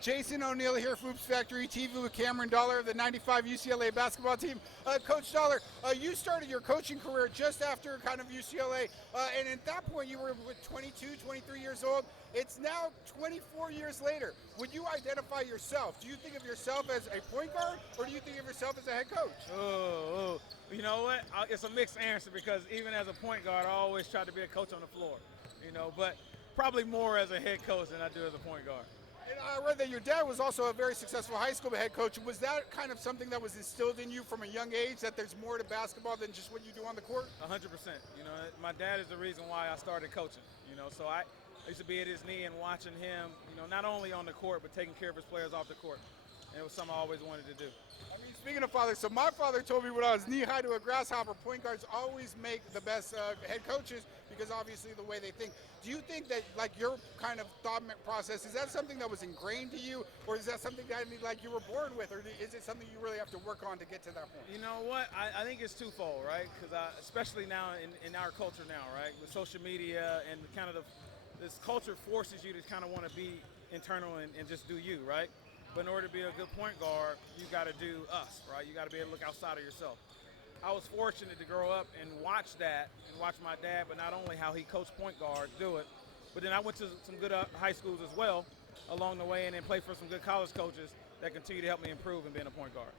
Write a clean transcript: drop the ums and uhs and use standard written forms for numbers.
Jason O'Neill here from Hoops Factory TV with Cameron Dollar of the '95 UCLA basketball team. Coach Dollar, you started your coaching career just after kind of UCLA, and at that point you were 22, 23 years old. It's now 24 years later. Would you identify yourself? Do you think of yourself as a point guard, or do you think of yourself as a head coach? You know what? It's a mixed answer because even as a point guard, I always try to be a coach on the floor. But probably more as a head coach than I do as a point guard. And I read that your dad was also a very successful high school head coach. Was that kind of something that was instilled in you from a young age, that there's more to basketball than just what you do on the court? 100%. My dad is the reason why I started coaching. So I used to be at his knee and watching him, not only on the court, but taking care of his players off the court. And it was something I always wanted to do. I mean, speaking of fathers, so my father told me when I was knee-high to a grasshopper, point guards always make the best head coaches because obviously the way they think. Do you think that, like, your kind of thought process, is that something that was ingrained to you, or is that something that, like, you were born with, or is it something you really have to work on to get to that point? You know what? I think it's twofold, right? Because especially now in our culture now, right, with social media and kind of this culture forces you to kind of want to be internal and just do you, right? But in order to be a good point guard, you got to do us, right? You got to be able to look outside of yourself. I was fortunate to grow up and watch that and watch my dad, but not only how he coached point guards do it, but then I went to some good high schools as well along the way and then played for some good college coaches that continue to help me improve in being a point guard.